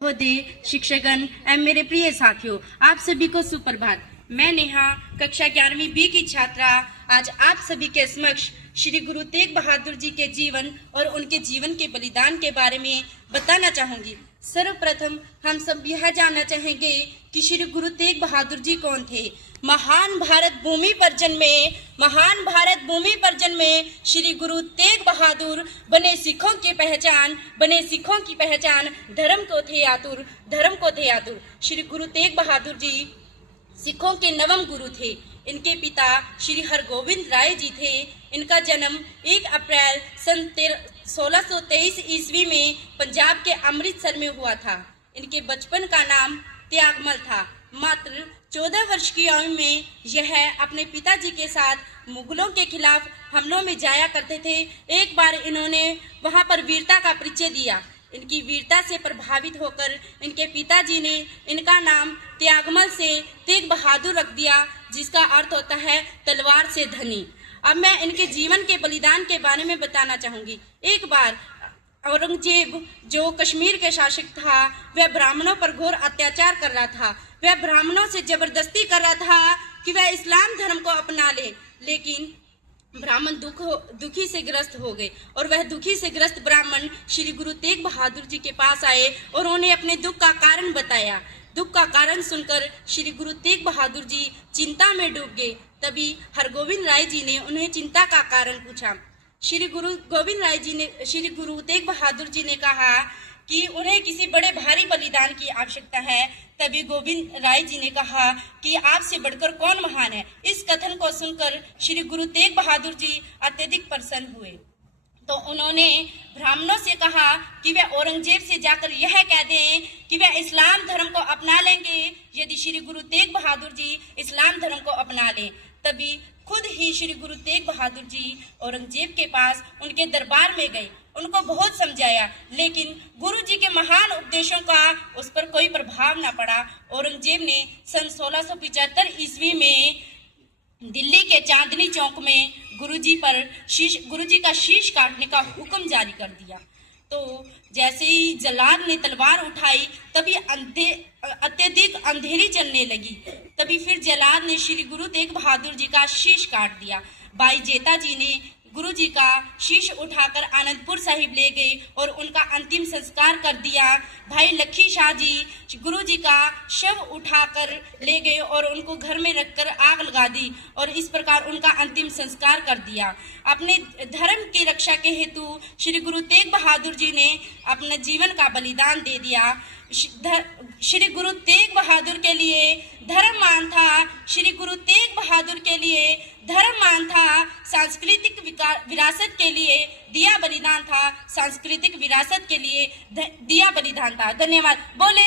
महोदय, शिक्षकगण एवं मेरे प्रिय साथियों, आप सभी को सुप्रभात। मैं नेहा, कक्षा 11वीं बी की छात्रा, आज आप सभी के समक्ष श्री गुरु तेग बहादुर जी के जीवन और उनके जीवन के बलिदान के बारे में बताना चाहूंगी। सर्वप्रथम हम सब यह जानना चाहेंगे कि श्री गुरु तेग बहादुर जी कौन थे। महान भारत भूमि पर जन्मे श्री गुरु तेग बहादुर बने सिखों की पहचान धर्म को थे आतुर। श्री गुरु तेग बहादुर जी सिखों के नवम गुरु थे। इनके पिता श्री हरगोविंद राय जी थे। इनका जन्म 1 अप्रैल सन 1623 ईस्वी में पंजाब के अमृतसर में हुआ था। इनके बचपन का नाम त्यागमल था। मात्र 14 वर्ष की आयु में यह अपने पिताजी के साथ मुगलों के खिलाफ हमलों में जाया करते थे। एक बार इन्होंने वहां पर वीरता का परिचय दिया। इनकी वीरता से प्रभावित होकर इनके पिताजी ने इनका नाम त्यागमल से तेग बहादुर रख दिया, जिसका अर्थ होता है तलवार से धनी। अब मैं इनके जीवन के बलिदान के बारे में बताना चाहूंगी। एक बार औरंगजेब जो कश्मीर के शासक था, वह ब्राह्मणों पर घोर अत्याचार कर रहा था। वह ब्राह्मणों से जबरदस्ती कर रहा था कि वह इस्लाम धर्म को अपना ले, लेकिन ब्राह्मण दुखी से ग्रस्त हो गए और वह दुखी से ग्रस्त ब्राह्मण श्री गुरु तेग बहादुर जी के पास आए और उन्हें अपने दुख का कारण बताया। दुख का कारण सुनकर श्री गुरु तेग बहादुर जी चिंता में डूब गए। तभी हरगोविंद राय जी ने उन्हें चिंता का कारण पूछा। श्री गुरु तेग बहादुर जी ने कहा कि उन्हें किसी बड़े भारी बलिदान की आवश्यकता है। तभी गोविंद राय जी ने कहा कि आपसे बढ़कर कौन महान है। इस कथन को सुनकर श्री गुरु तेग बहादुर जी अत्यधिक प्रसन्न हुए, तो उन्होंने ब्राह्मणों से कहा कि वे औरंगजेब से जाकर यह कह दें कि वे इस्लाम धर्म को अपना लेंगे यदि श्री गुरु तेग बहादुर जी इस्लाम धर्म को अपना लें। तभी खुद ही श्री गुरु तेग बहादुर जी औरंगजेब के पास उनके दरबार में गए, उनको बहुत समझाया, लेकिन गुरु जी के महान उपदेशों का उस पर कोई प्रभाव न पड़ा। औरंगजेब ने सन 1675 ईस्वी में दिल्ली के चांदनी चौक में गुरु जी का शीश काटने का हुक्म जारी कर दिया। तो जैसे ही जल्लाद ने तलवार उठाई, तभी अत्यधिक अंधेरी चलने लगी। तभी फिर जल्लाद ने श्री गुरु तेग बहादुर जी का शीश काट दिया। भाई जेता जी ने गुरु जी का शीश उठाकर आनंदपुर साहिब ले गए और उनका अंतिम संस्कार कर दिया। भाई लखी शाह जी गुरु जी का शव उठाकर ले गए और उनको घर में रखकर आग लगा दी और इस प्रकार उनका अंतिम संस्कार कर दिया। अपने धर्म की रक्षा के हेतु श्री गुरु तेग बहादुर जी ने अपना जीवन का बलिदान दे दिया। श्री गुरु तेग बहादुर के लिए धर्म मान था। श्री गुरु तेग बहादुर के लिए धर्म मान था। सांस्कृतिक विरासत के लिए दिया बलिदान था। सांस्कृतिक विरासत के लिए दिया बलिदान था। धन्यवाद। बोले